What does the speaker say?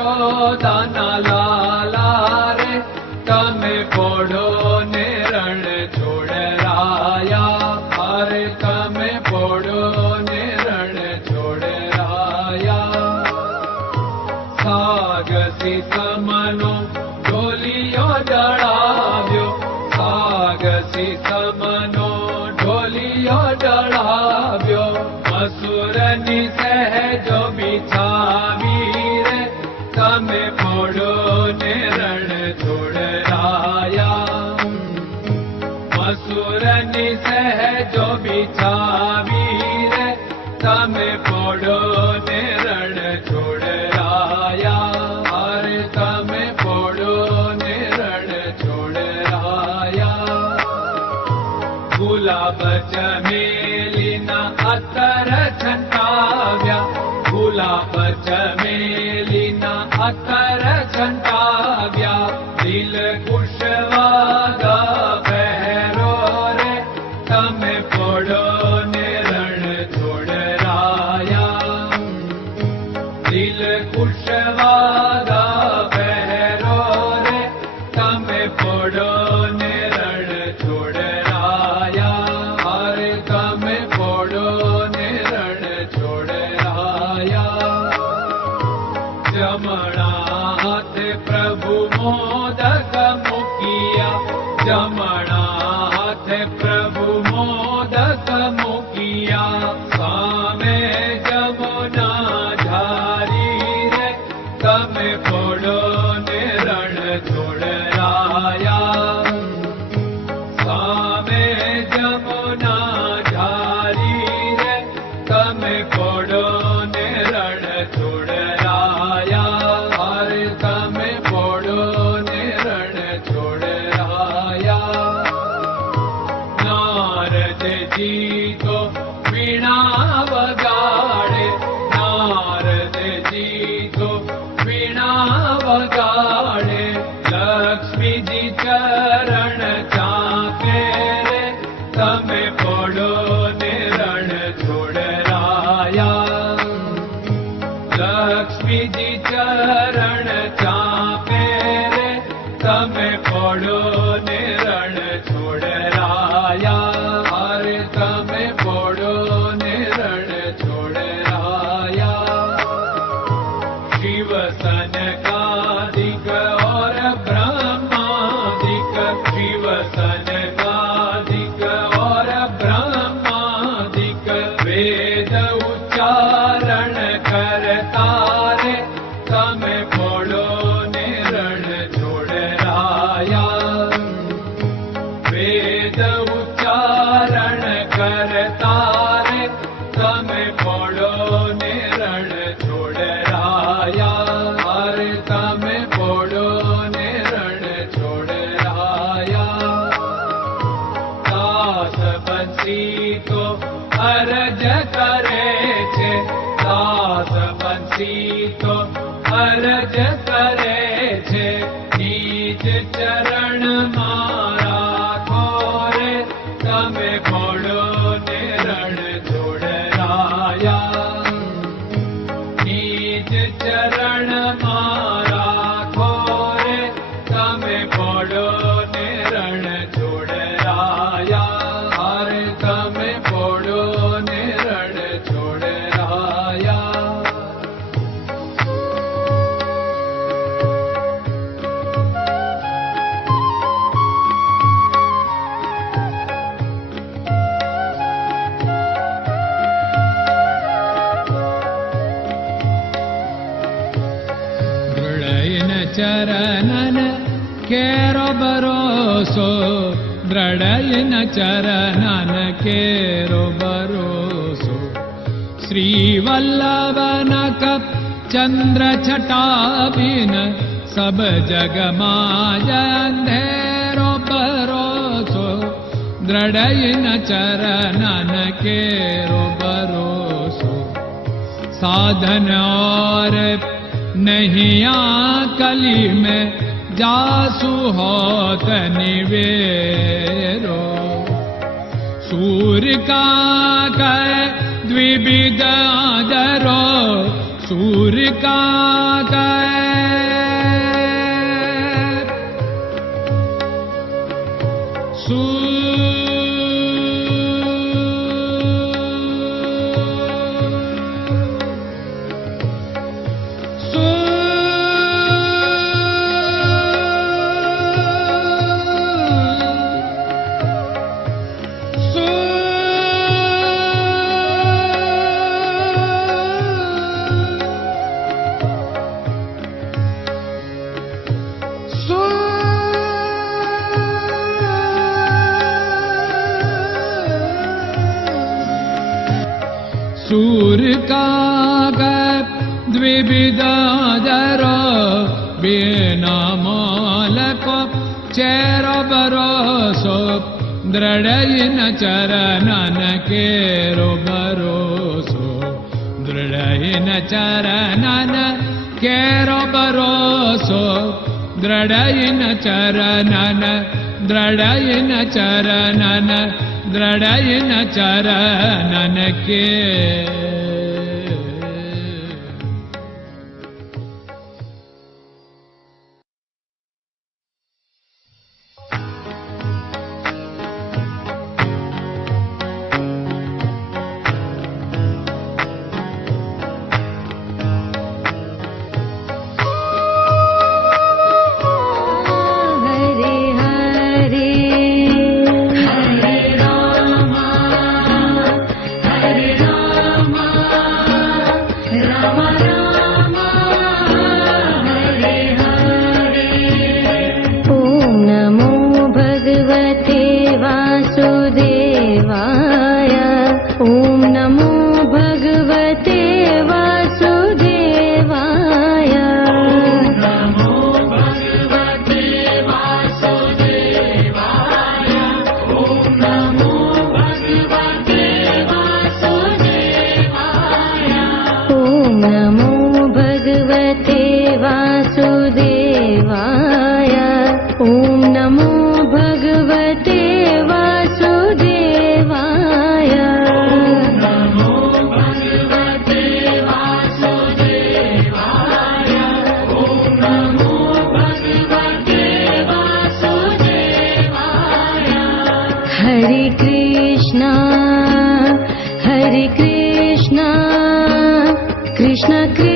યશોદાના લાલા રે તમે પોડો ને રણ છોડરાયા. અરે તમે પોડો ને રણ છોડરાયા. સાગસી સમનો ઢોલિયો ડળાવ્યો. સાગસી સમનો ઢોલિયો ડળાવ્યો. અસુરની સહેજો બિછાવી રે તમે પોડો ને રણ છોડરાયા. અસુરની સહેજો બિછાવી રે તમે પોડો ને રણ છોડરાયા. અરે તમે પોડો ને રણ છોડરાયા. ગુલાબ ચમેલીના અત્તર છંટાવ્યા. ગુલાબ ચમેલીના અત્તર છંટાવ્યા. દિલ કુશવાદા પહેરો રે તમે પોડો ને રણ છોડરાયા. દિલ કુશવાદા પહેરો રે તમે પોડો ને રણ છોડરાયા. અરે તમે પોડો ને રણ છોડરાયા. જમણા હાથે પ્રભુ મોદક મૂકિયા. જમણા હાથે પ્રભુ મોદક મૂકિયા. સામે જમુના ઝારી રે તમે પોડો ને રણ છોડરાયા. સામે જમુના ઝારી રે તમે પોડો ને રણ છોડરાયા. અરે તમે પોડો ને રણ છોડરાયા. નારદજી તો વીણા વગાડે. નારદજી તો વીણા વગાડે. લક્ષ્મીજી ચરણ ચાકે રે તમે પોડો ને રણ છોડરાયા. લક્ષ્મીજી ચરણ ચાપે રે તમે પોડો ને રણ છોડરાયા. અરે તમે પોડો ને રણ છોડરાયા. શિવ સનકાદિક और ब्रह्मादिक. शिव सनकादिक और ब्रह्मादिक. वेद उच्चारण करता रे તમે પોડો ને રણ છોડરાયા. વેદ ઉચ્ચારણ કરતા રે તમે પોડો ને રણ છોડરાયા. અરે તમે પોડો ને રણ છોડરાયા. દાસ બંસી તો અરજ કરે છે. દાસ બંસી તો અરજ કરે છે. નીચ ચરણ મારા ખોરે તમે પોડો ને રણ છોડરાયા. નીચ ચરણ મારા ખોરે તમે પોડો ને રણ છોડરાયા. અરે તમે પોડો ને રણ છોડરાયા. ચરણન કેરો ભરોસો. દ્રઢયન ચરણન કેરો ભરોસો. શ્રી વલ્લભન કપ ચંદ્ર છટાબિન સબ જગમાં અંધેરો ભરોસો. દ્રઢયન ચરણન કેરો ભરોસો. साधन और नहीं कली में जासु होत निवेरो। सूर्य का कह द्विविध आदरो, सूर्य का कह काग द्विविधादर बिना मोलको चेरो भरोसो दृढ़ चरणन केरो भरोसो दृढ़ चरणन केरो भरोसो दृढ़ चरणन दृढ़ चरणन दृढ़ चरणन के Krishna Krishna